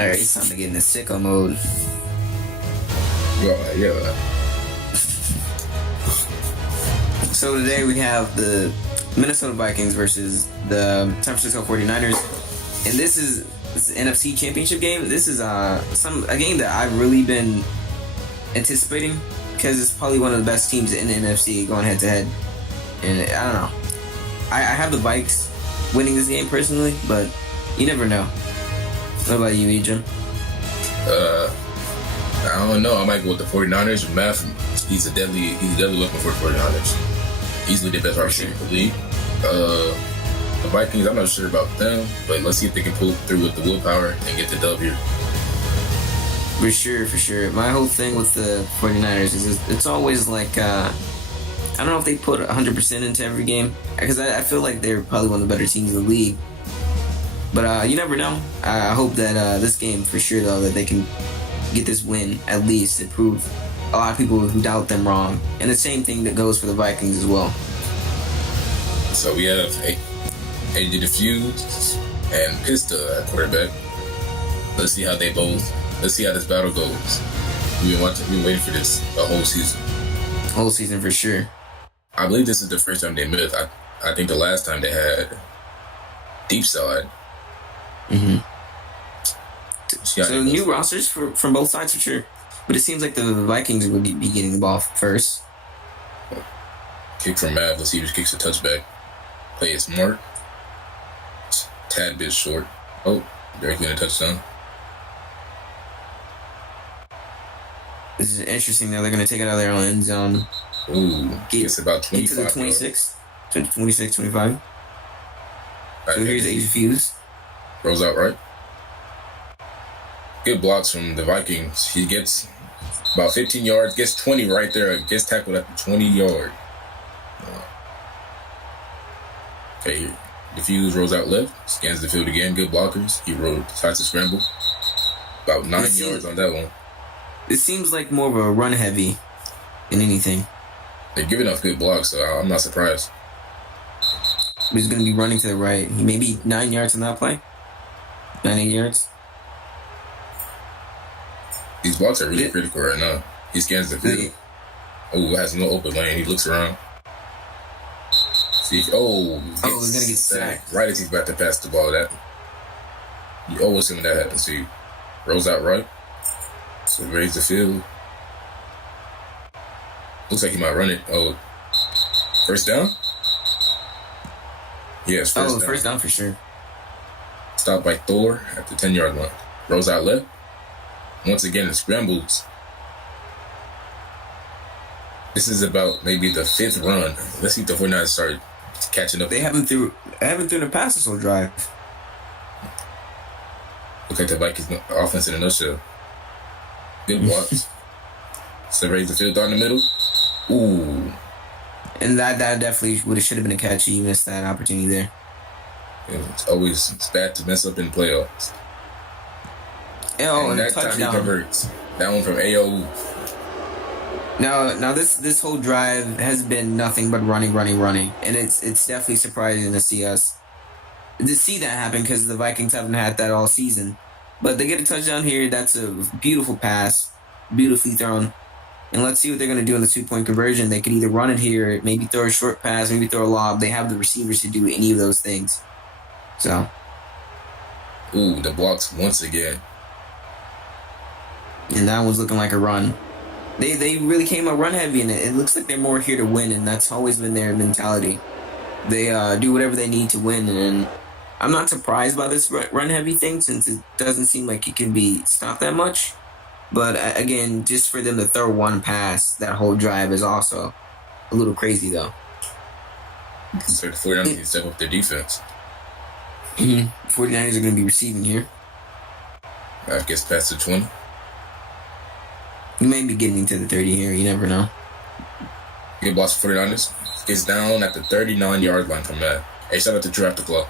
Alright, it's time to get in the sicko mode. Yeah. So today we have the Minnesota Vikings versus the San Francisco 49ers. And this is an NFC Championship game. This is a game that I've really been anticipating because it's probably one of the best teams in the NFC going head to head. And I don't know. I have the Vikes winning this game personally, but you never know. What about you, Ejim? I don't know. I might go with the 49ers. Math, he's a deadly weapon for the 49ers. Easily the best wide receiver in the league. The Vikings, I'm not sure about them, but let's see if they can pull through with the willpower and get the dub here. For sure. My whole thing with the 49ers is it's always like, I don't know if they put 100% into every game, because I feel like they're probably one of the better teams in the league. But you never know. I hope that this game, for sure, though, that they can get this win at least and prove a lot of people who doubt them wrong. And the same thing that goes for the Vikings as well. So we have AJ Diffuse and Pista at quarterback. Let's see how this battle goes. We've been waiting for this the whole season. Whole season for sure. I believe this is the first time they met. I think the last time they had deep side. Mm-hmm. So new rosters from both sides for sure. But it seems like the Vikings will be getting the ball first. Kick from Mav. Let's see who kicks the touchback. Play it smart. Tad bit short. Oh, directly in a touchdown. This is interesting though. They're going to take it out of their own end zone. Ooh, it's about 25. Into the 26, 25. So here's AJ Fuse. Rolls out right. Good blocks from the Vikings. He gets about 15 yards, gets 20 right there, gets tackled at the 20-yard. Okay, Diffuse rolls out left, scans the field again. Good blockers. He tries to scramble. About 9 yards on that one. It seems like more of a run heavy than anything. They're giving up good blocks, so I'm not surprised. He's going to be running to the right. Maybe 9 yards on that play. 8 yards. These blocks are really critical right now. He scans the field. Oh, has no open lane. He looks around. See, he's going to get sacked. Right as he's about to pass the ball. You always see when that happens to you. Rolls out right. So raise the field. Looks like he might run it. Oh, first down? Yes, first down. First down for sure. Stopped by Thor at the 10-yard line. Rolls out left. Once again, it scrambles. This is about maybe the 5th run. Let's see if the 49ers start catching up. They haven't threw the pass this whole drive. Look like the Vikings offense in a nutshell. Good blocks. So raise the field down the middle. Ooh. And that definitely should have been a catch. You missed that opportunity there. It's bad to mess up in playoffs. And that touchdown. time he converts. That one from AOU. Now this whole drive has been nothing but running, and it's definitely surprising to see that happen because the Vikings haven't had that all season. But they get a touchdown here. That's a beautiful pass, beautifully thrown. And let's see what they're going to do in the 2-point conversion. They could either run it here, maybe throw a short pass, maybe throw a lob. They have the receivers to do any of those things. So. Ooh, the blocks once again. And that one's looking like a run. They really came out run heavy, and it looks like they're more here to win, and that's always been their mentality. They do whatever they need to win, and I'm not surprised by this run heavy thing since it doesn't seem like it can be stopped that much. But again, just for them to throw one pass that whole drive is also a little crazy, though. So the 49ers can step up their defense. 49ers are going to be receiving here. I guess past the 20. You may be getting to the 30 here. You never know. Good blocks for 49ers. Gets down at the 39-yard line from that. Hey, shout out to Draft the Club.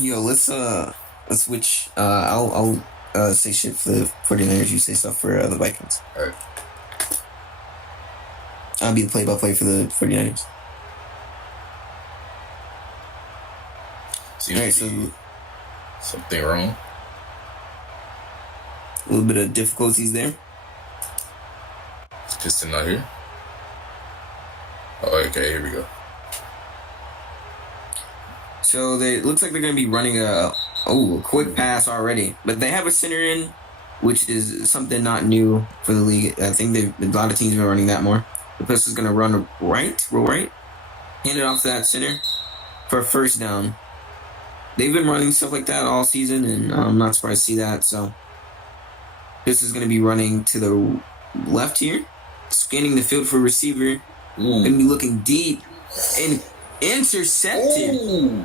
Yo, let's switch. I'll say shit for the 49ers. You say stuff for the Vikings. All right. I'll be the play-by-play for the 49ers. So Seems to be something wrong. A little bit of difficulties there. Is Piston not here? Oh, okay, here we go. So it looks like they're going to be running a quick pass already. But they have a center in, which is something not new for the league. I think a lot of teams have been running that more. The pass is going to roll right, hand it off to that center for a first down. They've been running stuff like that all season, and I'm not surprised to see that. So this is going to be running to the left here, scanning the field for a receiver. Going to be looking deep and intercepted. Ooh.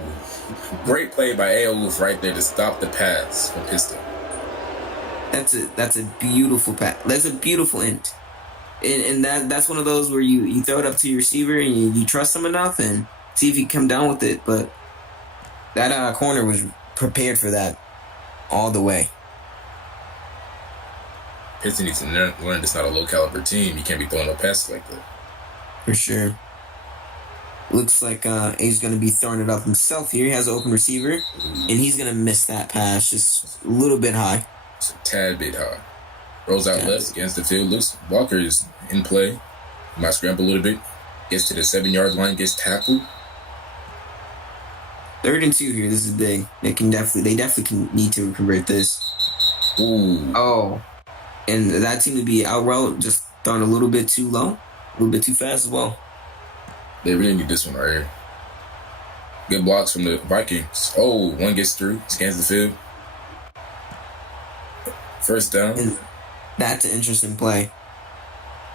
Great play by Aoluf right there to stop the pass from Piston. That's a beautiful pass. That's a beautiful int. And that's one of those where you throw it up to your receiver and you trust him enough and see if he can come down with it. But that corner was prepared for that all the way. Piston needs to learn it's not a low caliber team. You can't be throwing no passes like that. For sure. Looks like A's going to be throwing it up himself here. He has an open receiver, and he's going to miss that pass just a little bit high. It's a tad bit high. Rolls out left against the field. Looks Walker is in play. Might scramble a little bit. Gets to the 7-yard line. Gets tackled. 3rd and 2 here. This is big. They definitely can need to convert this. Ooh. Oh, and that seemed to be out route, just thrown a little bit too low, a little bit too fast as well. They really need this one right here. Good blocks from the Vikings. Oh, one gets through. Scans the field. First down. And that's an interesting play.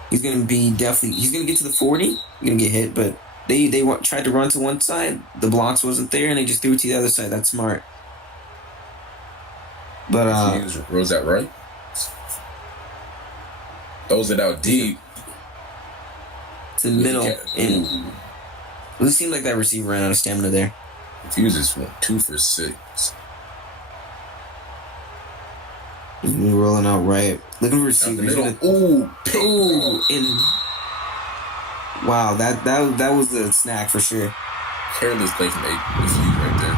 He's going to get to the 40. He's going to get hit, but they tried to run to one side. The blocks wasn't there, and they just threw it to the other side. That's smart. But rolls out right. Throws it out deep. To the middle. And it seemed like that receiver ran out of stamina there. Refuses one. 2 for 6. He's rolling out right. Looking for receiver. Ooh, and wow, that was a snack for sure. Careless play from AFC right there.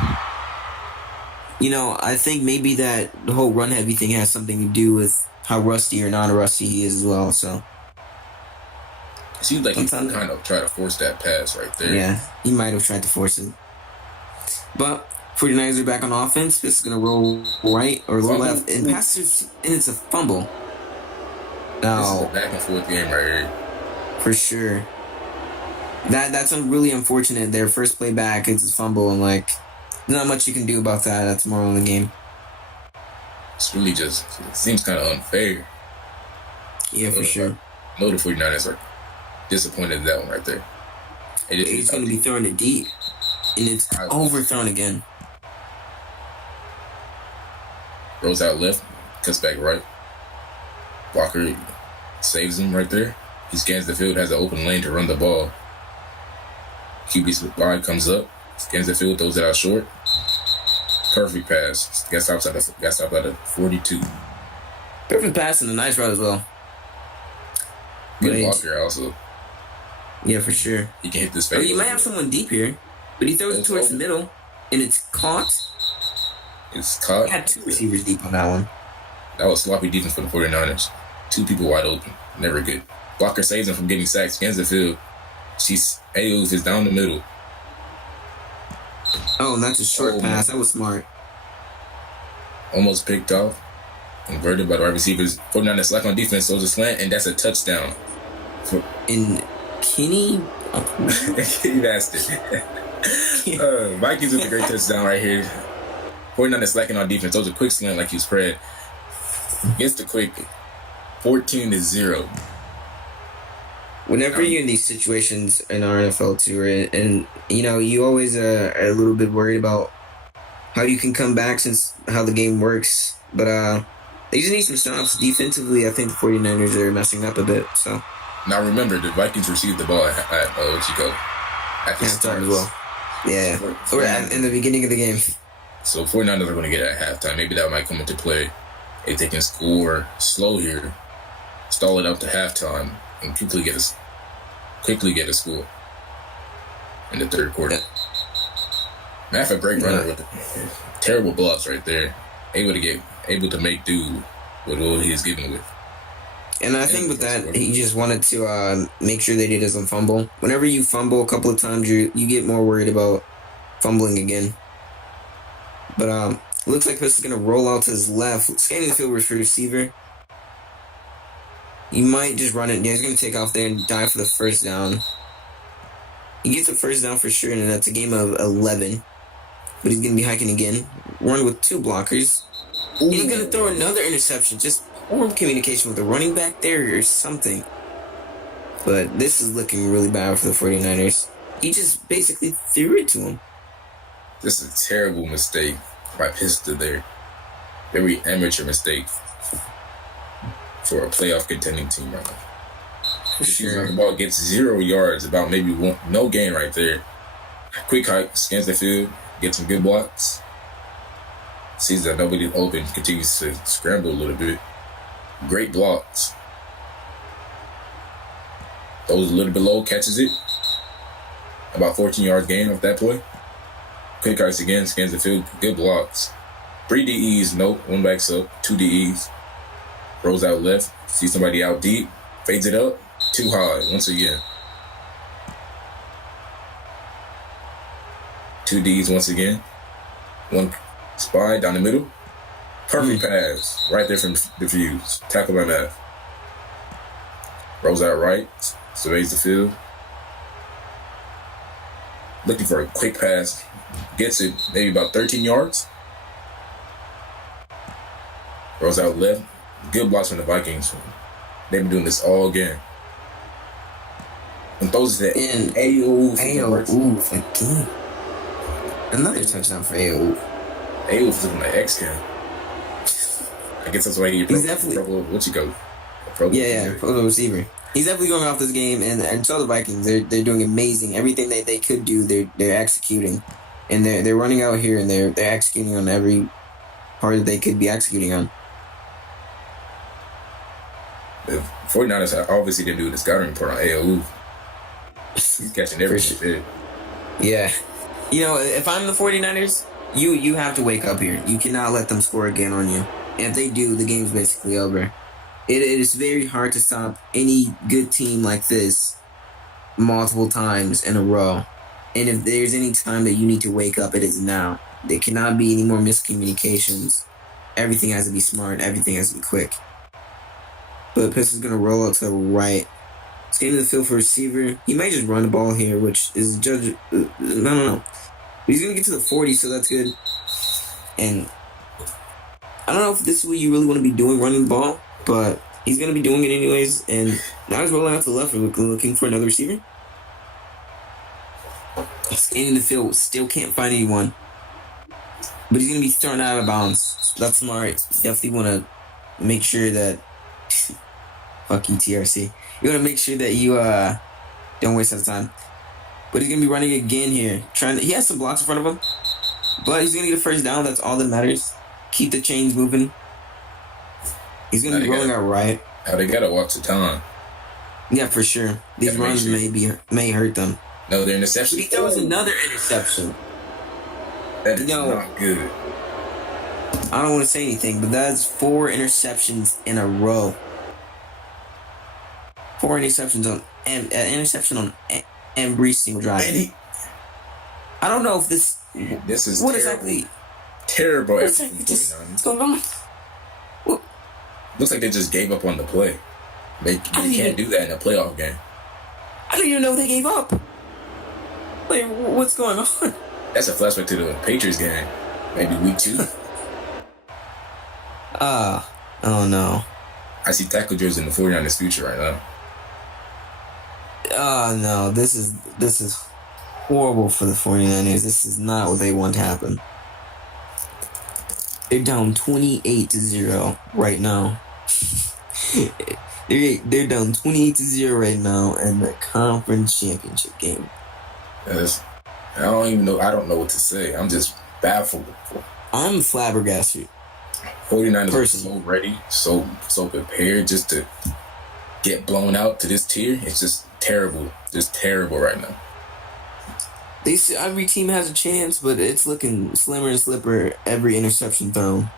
You know, I think maybe that the whole run heavy thing has something to do with how rusty or non-rusty he is as well. So it seems like he kind of tried to force that pass right there. Yeah, he might have tried to force it. But 49ers are back on offense. This is going to roll right or roll left. And it's a fumble. No. This is a back and forth game right here. For sure. That's really unfortunate. Their first play back, it's a fumble. And, not much you can do about that. That's more on the game. It's really it seems kind of unfair. Yeah, for sure. I know the 49ers are disappointed in that one right there. He's going to be throwing it deep. And it's overthrown again. Rolls out left, cuts back right. Walker saves him right there. He scans the field, has an open lane to run the ball. QB wide comes up, scans the field, throws it out short. Perfect pass. Got stopped at a 42. Perfect pass and a nice route as well. Good blocker also. Yeah, for sure. He can hit this face. You might have someone deep here, but he throws it towards the middle, and it's caught. It's caught. He had 2 receivers deep on that one. That was sloppy defense for the 49ers. 2 people wide open. Never good. Blocker saves him from getting sacked. Scans the field. Aoluf is down the middle. Oh, and that's a short pass. That was smart. Almost picked off. Converted by the wide receivers. 49ers slack on defense. Throws a slant, and that's a touchdown. And Kenny bastard. Vikings with a great touchdown right here. 49ers slacking on defense. Those a quick slant like you spread. Gets the quick 14-0. Whenever you're in these situations in our NFL tour, and you always are a little bit worried about how you can come back since how the game works. But they just need some stops defensively. I think the 49ers are messing up a bit. So now remember, the Vikings received the ball at halftime as well. Yeah, or in the beginning of the game. So 49ers are going to get it at halftime. Maybe that might come into play if they can score slow here, stall it out to halftime, and quickly get a score in the third quarter. Math a great runner with terrible blocks right there. Able to make do with what he is given with. And I think with that, he just wanted to make sure that he doesn't fumble. Whenever you fumble a couple of times, you get more worried about fumbling again. But looks like this is going to roll out to his left. Scanning the field for receiver. He might just run it. Yeah, he's going to take off there and dive for the first down. He gets the first down for sure, and that's a game of 11. But he's going to be hiking again. Run with 2 blockers. Ooh. He's going to throw another interception. Just poor communication with the running back there or something. But this is looking really bad for the 49ers. He just basically threw it to him. This is a terrible mistake by Pista there. Very amateur mistake for a playoff contending team right now. For sure. The ball gets 0 yards, about maybe no gain right there. Quick hike, scans the field, gets some good blocks. Sees that nobody's open, continues to scramble a little bit. Great blocks. Throws a little bit low, catches it. About 14 yards gain off that play. Quick hikes again, scans the field, good blocks. 3 DEs, nope, 1 backs up, 2 DEs. Rolls out left, sees somebody out deep, fades it up, too high once again. 2 Ds once again. 1 spy down the middle. Perfect pass. Right there from the fuse. Tackle by Math. Rolls out right. Surveys the field. Looking for a quick pass. Gets it maybe about 13 yards. Rolls out left. Good blocks from the Vikings. They've been doing this all game. And throws it in Ayo again. Another touchdown for Ayo. Ayo's looking like X-Cam. I guess that's why he's definitely what you go. Pro receiver. He's definitely going off this game, and so the Vikings. They're doing amazing. Everything that they could do, they're executing, and they're running out here and they're executing on every part that they could be executing on. The 49ers obviously didn't do the scouting report on AOU. He's catching everything. Yeah. You know, if I'm the 49ers, you have to wake up here. You cannot let them score again on you. And if they do, the game's basically over. It is very hard to stop any good team like this multiple times in a row. And if there's any time that you need to wake up, it is now. There cannot be any more miscommunications. Everything has to be smart. Everything has to be quick. But Pistons going to roll out to the right. Scanning the field for receiver. He might just run the ball here, which is judge. I don't know. But he's going to get to the 40, so that's good. And I don't know if this is what you really want to be doing, running the ball, but he's going to be doing it anyways. And now he's rolling out to the left, looking for another receiver. Scanning the field, still can't find anyone. But he's going to be thrown out of bounds. So that's smart. Definitely want to make sure that... Fuck you, TRC. You want to make sure that you don't waste that time. But he's going to be running again here. He has some blocks in front of him. But he's going to get a first down. That's all that matters. Keep the chains moving. He's going to be rolling out right. They got to watch the time. Yeah, for sure. These runs may hurt them. No, they're interception. There was another interception. That is not good. I don't want to say anything, but that's 4 interceptions in a row. 4 interceptions on interception on every single drive. I don't know if this is what terrible. Exactly terrible. What's going on? What? Looks like they just gave up on the play. They can't do that in a playoff game. I don't even know they gave up. Like, what's going on? That's a flashback to the Patriots game, maybe week 2. Oh no. I see tackle drills in the 49ers future right now. Oh no, this is horrible for the 49ers. This is not what they want to happen. They're down 28-0 right now. They're down 28-0 right now in the conference championship game. Yes. I don't know what to say. I'm just baffled. I'm flabbergasted. 49ers are so ready, so prepared just to get blown out to this tier. It's just terrible. Just terrible right now. They say every team has a chance, but it's looking slimmer and slimmer every interception thrown.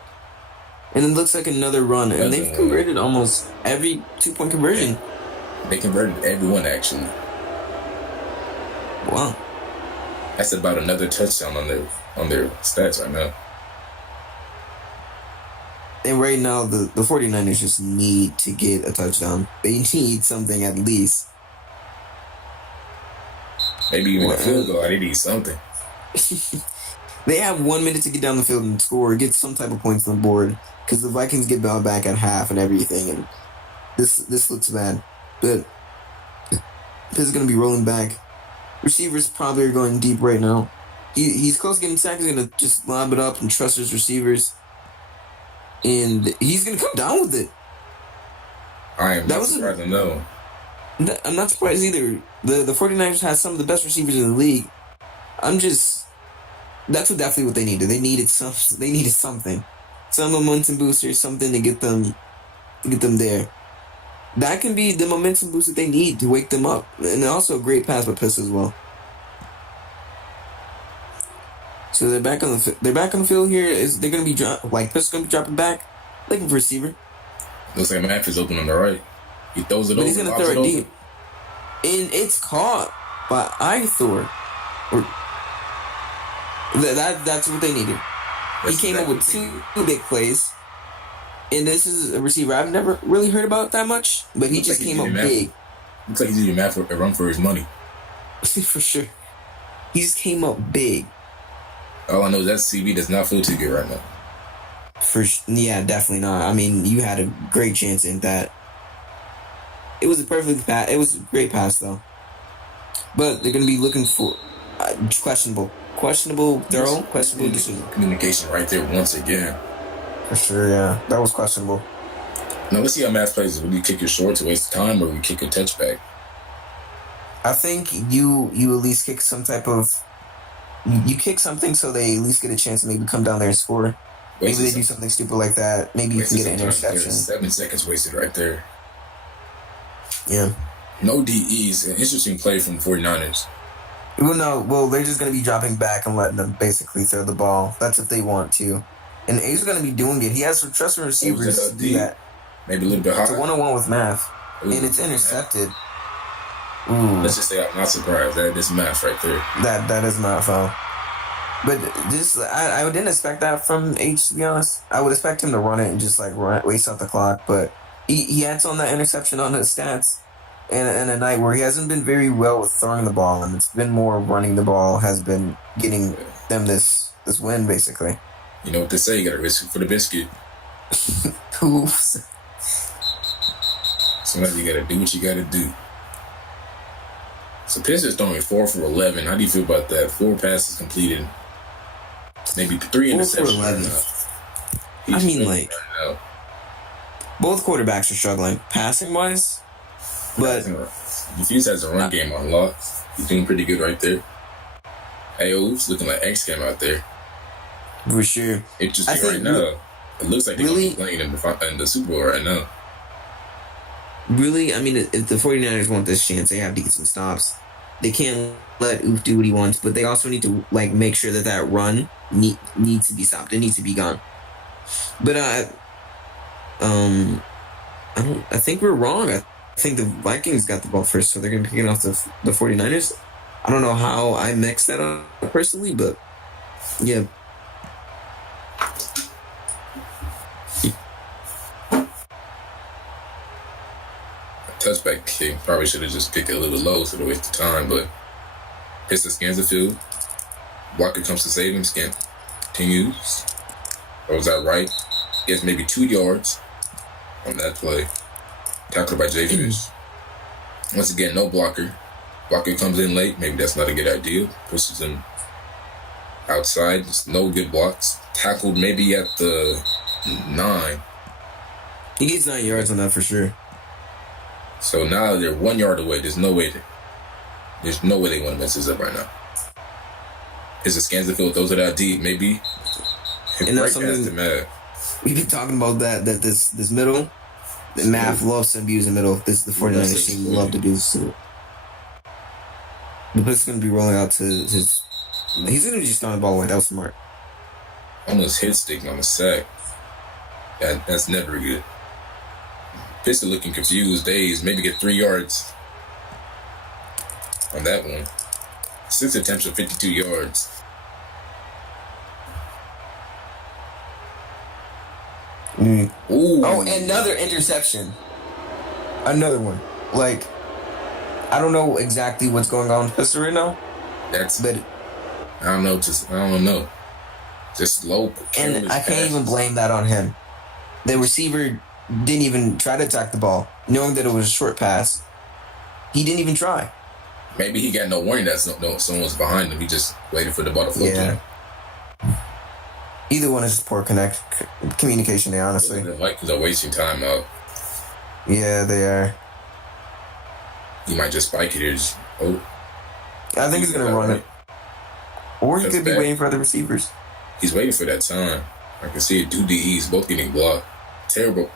And it looks like another run, and they've converted almost every 2-point conversion. They converted everyone, actually. Wow. That's about another touchdown on their stats right now. And right now, the 49ers just need to get a touchdown. They need something at least. Maybe even a field goal. They need something. They have 1 minute to get down the field and score, get some type of points on the board, because the Vikings get ball back at half and everything, and this looks bad. But this is going to be rolling back. Receivers probably are going deep right now. He's close to getting sacked. He's going to just lob it up and trust his receivers. And he's going to come down with it. I am not surprised to know. I'm not surprised either. The 49ers have some of the best receivers in the league. That's definitely what they needed. They needed something. Some momentum booster, something to get them there. That can be the momentum boost that they need to wake them up. And also a great pass by Piss as well. So they're back on the field here. They're going to be Piss is going to be dropping back, looking for a receiver. Looks like Matt is open on the right. He throws it over. He's going to throw it deep. And it's caught by Ithor. That's what they needed. He came up with two big plays. And this is a receiver I've never really heard about that much, but he just came up big. Looks like he's using Matt for a run for his money. For sure. He just came up big. All I know is that CB does not feel too good right now. Yeah, definitely not. I mean, you had a great chance in that. It was a great pass though. But they're going to be looking for questionable throw, questionable decision. Communication right there once again. For sure, yeah. That was questionable. Now let's see how Matt plays. Will you kick your short to waste time, or will you kick a touchback? I think you at least kick some type of. You kick something so they at least get a chance to maybe come down there and score. Maybe they do something stupid like that. Maybe you can get an interception. 7 seconds wasted right there. Yeah. No DEs. An interesting play from the 49ers. Well, they're just going to be dropping back and letting them basically throw the ball. That's if they want to. And A's going to be doing it. He has some trusted receivers to do that. Maybe a little bit higher. It's a 1-on-1 with Math. And it's intercepted. Ooh. Let's just say I'm not surprised. That is Math right there. That is not foul. But I didn't expect that from H, to be honest. I would expect him to run it and just waste out the clock. But he had on that interception on his stats. And a night where he hasn't been very well with throwing the ball, and it's been more running the ball has been getting them this win, basically. You know what they say, you gotta risk it for the biscuit. Sometimes you gotta do what you gotta do. So Pitts is throwing 4 for 11. How do you feel about that? 4 passes completed. Maybe 3 interceptions. I mean, both quarterbacks are struggling. Passing-wise, but Defuse has a run game on lock. He's doing pretty good right there. Ayo's looking like X-Cam out there. For sure. Interesting right now. It looks like they're going to be playing in the Super Bowl right now. Really? I mean, if the 49ers want this chance, they have to get some stops. They can't let Oof do what he wants, but they also need to make sure that run needs to be stopped. It needs to be gone. But I think we're wrong. I think the Vikings got the ball first, so they're going to be picking off the 49ers. I don't know how I mixed that up personally, but yeah. Touchback kick. Probably should have just kicked it a little low so to waste the time, but Pistons scans the field. Walker comes to save him. Scan continues. Throws out right. Gets maybe 2 yards on that play. Tackled by Jay Fish. Once again, no blocker. Walker comes in late. Maybe that's not a good idea. Pushes him outside. Just no good blocks. Tackled maybe at the 9. He gets 9 yards on that for sure. So now they're 1 yard away. There's no way they want to mess this up right now. Here's a scans the field, throws it out deep, maybe. And that's something we've been talking about that this middle. The Math loves to abuse the middle. The 49ers team love to do this. The pitch is going to be rolling out to his. He's going to just throwing the ball away. That was smart. Almost hit stick on the sack. That's never good. Pitcher looking confused, dazed. Maybe get 3 yards on that one. 6 attempts for 52 yards. Mm. Ooh. Oh, another interception. Another one. Like, I don't know exactly what's going on with Pistol right now. But I don't know. Just low. And I can't even blame that on him. The receiver didn't even try to attack the ball, knowing that it was a short pass. He didn't even try. Maybe he got no warning that someone's behind him. He just waited for the ball to float to him. Either one is poor communication there, honestly. The Vikings are wasting time out. Yeah, they are. He might just spike it. I think he's going to run it. Or he could be waiting for other receivers. He's waiting for that time. I can see it. 2 DEs, both getting blocked.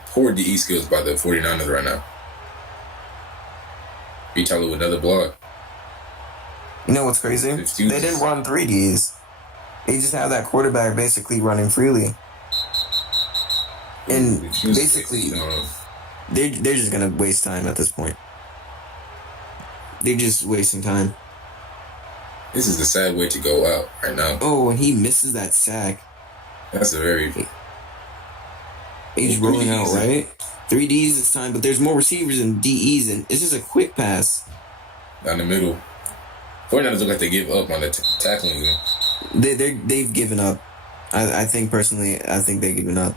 Poor DE skills by the 49ers right now. B. Tyler with another block. You know what's crazy? They didn't run 3 Ds. They just have that quarterback basically running freely. And basically, they're just going to waste time at this point. They're just wasting time. This is the sad way to go out right now. Oh, and he misses that sack. That's a very... He's rolling out, right? 3 Ds this time, but there's more receivers than DEs, and it's just a quick pass. Down the middle. 49ers look like they give up on the tackling. They've given up. I think, personally, they've given up.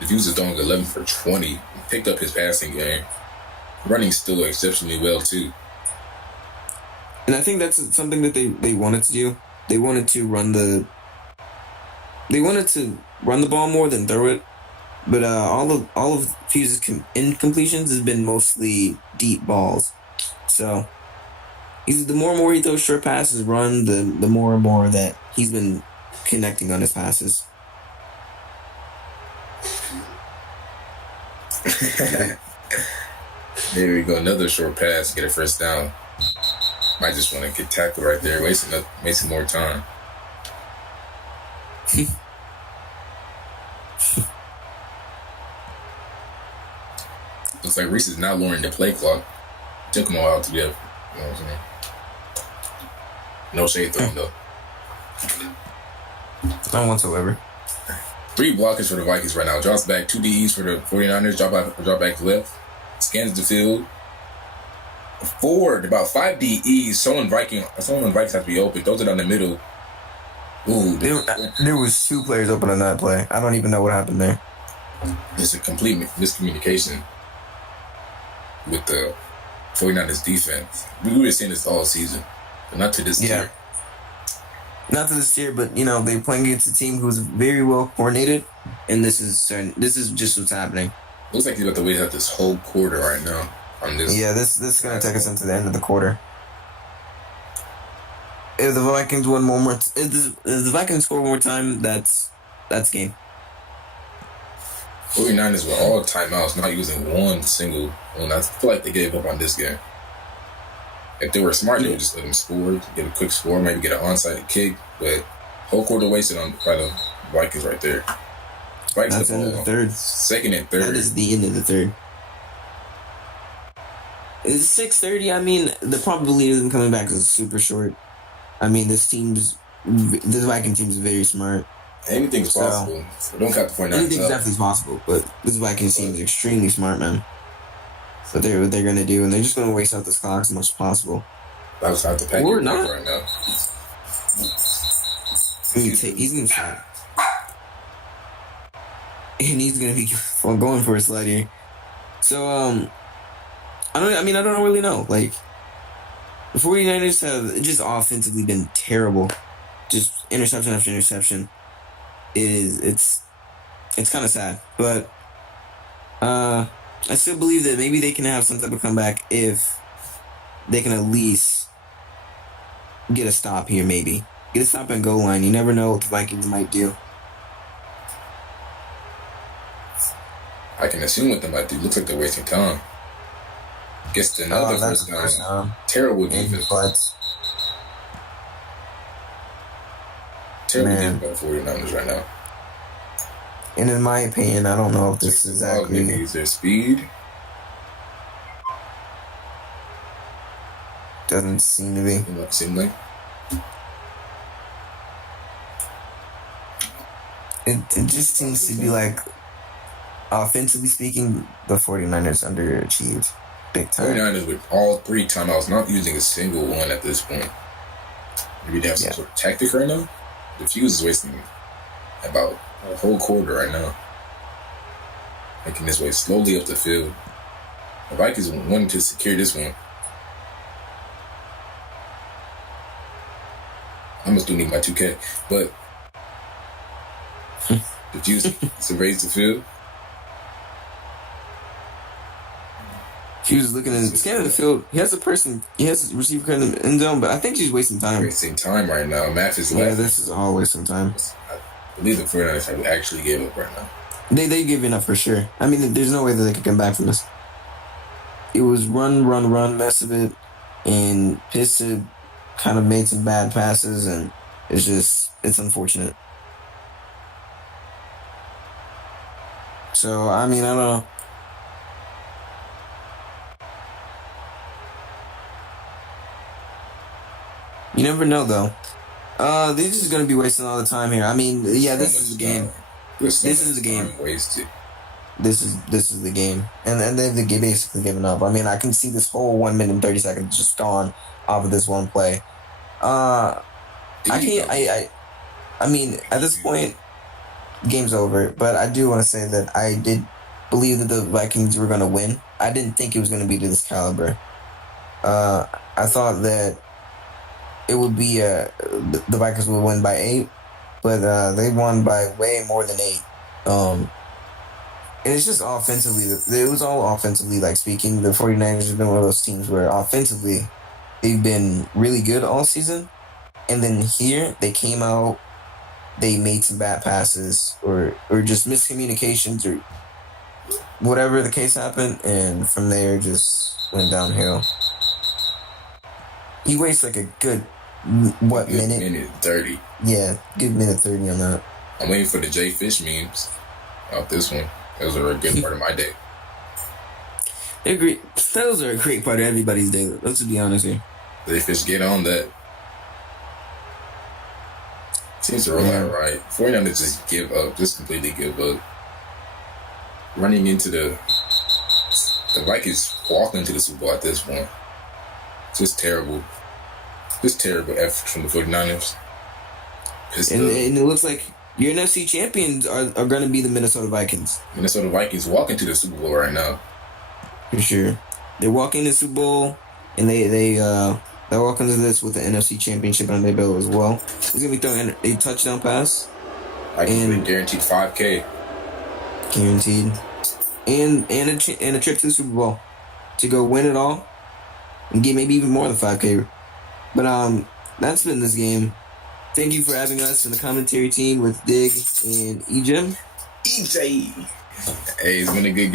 The Views is throwing 11 for 20. Picked up his passing game. Running still exceptionally well, too. And I think that's something that they wanted to do. They wanted to run the ball more than throw it. But all of Fuse's incompletions has been mostly deep balls. So the more and more he throws short passes, the more and more that he's been connecting on his passes. There we go, another short pass, get a first down. Might just want to get tackled right there, wasting more time. Looks like Reese is not lowering the play clock. Took him a while to get up. You know what I'm saying? No shade throwing though. None whatsoever. 3 blockers for the Vikings right now. Drops back 2 DEs for the 49ers. Drop back left. Scans the field. About 5 DEs. Someone Vikings have to be open. Throws it down the middle. Ooh. There was 2 players open on that play. I don't even know what happened there. It's a complete miscommunication with the 49ers defense. We were seeing this all season, but not to this tier. Not to this tier, but they're playing against a team who's very well coordinated, and this is just what's happening. Looks like he's about to wait out this whole quarter right now. This is gonna take us into the end of the quarter. If the Vikings win one more, if the Vikings score one more time, that's game. 49ers were all timeouts, not using one single one. I feel like they gave up on this game. If they were smart, they would just let them score, get a quick score, maybe get an onside kick. But whole quarter wasted by the Vikings right there. Vikings that's the end of the third. Second and third. That is the end of the third. It's 6:30. I mean, the probability of them coming back is super short. I mean, this Viking team is very smart. Anything's possible. So don't count the 49ers. Anything's definitely possible, but this Vikings team is extremely smart, man. What they're going to do, and they're just going to waste out this clock as much as possible. That was not the pack or not right now. He's going to slide. And he's going to be going for a slide here. So, I don't really know. Like, the 49ers have just offensively been terrible. Just interception after interception. It's kind of sad, but I still believe that maybe they can have some type of comeback if they can at least get a stop here. Maybe get a stop and goal line. You never know what the Vikings might do. I can assume what they might do. Looks like they're wasting time. Gets another first down. Terrible defense. terrible game by the 49ers right now. And in my opinion, I don't know if this is exactly... Maybe it's their speed. Doesn't seem to be. It seem like. It just seems to be like, offensively speaking, the 49ers underachieved big time. 49ers with all 3 timeouts, not using a single one at this point. Maybe they have some sort of tactic right now. The Fuse is wasting about a whole quarter right now. Making his way slowly up the field. The Vikings wanted to secure this one. I almost do need my 2K, but the Fuse to raise the field. He was looking at scanning the field. He has a receiver in the end zone, but I think he's wasting time. Wasting time right now. Math is left. Yeah, this is all wasting time. I believe the 49ers have actually gave up right now. They giving up for sure. I mean, there's no way that they could come back from this. It was run, mess of it, and Pista kind of made some bad passes, and it's unfortunate. So, I mean, I don't know. You never know, though. They're just going to be wasting all the time here. I mean, yeah, this is the game. This is the game. Wasted. This is the game. And they've basically given up. I mean, I can see this whole 1 minute and 30 seconds just gone off of this one play. I mean, at this point, game's over. But I do want to say that I did believe that the Vikings were going to win. I didn't think it was going to be to this caliber. I thought that it would be the Vikings would win by 8, but they won by way more than 8. And it's just offensively, it was all offensively, like speaking. The 49ers have been one of those teams where offensively they've been really good all season, and then here they came out, they made some bad passes or just miscommunications or whatever the case happened, and from there just went downhill. He wastes like a good minute? Minute 30. Yeah, good minute 30 on that. I'm waiting for the Jay Fish memes off this one. That was a really good part of my day. They're great. Those are a great part of everybody's day. Let's just be honest here. Jay Fish, get on that. Seems to roll out right. 49ers just give up. Just completely give up. Running into the Vikings walk into the Super Bowl at this point. Just terrible. Just terrible effort from the 49ers. And it looks like your NFC champions are going to be the Minnesota Vikings. Minnesota Vikings walk into the Super Bowl right now. For sure. They're walking the Super Bowl, and they walk into this with the NFC Championship on their belt as well. He's going to be throwing a touchdown pass. And guaranteed $5K. Guaranteed. And a trip to the Super Bowl to go win it all and get maybe even more than $5K. But that's been this game. Thank you for having us in the commentary team with Dig and EJ. Hey, it's been a good game.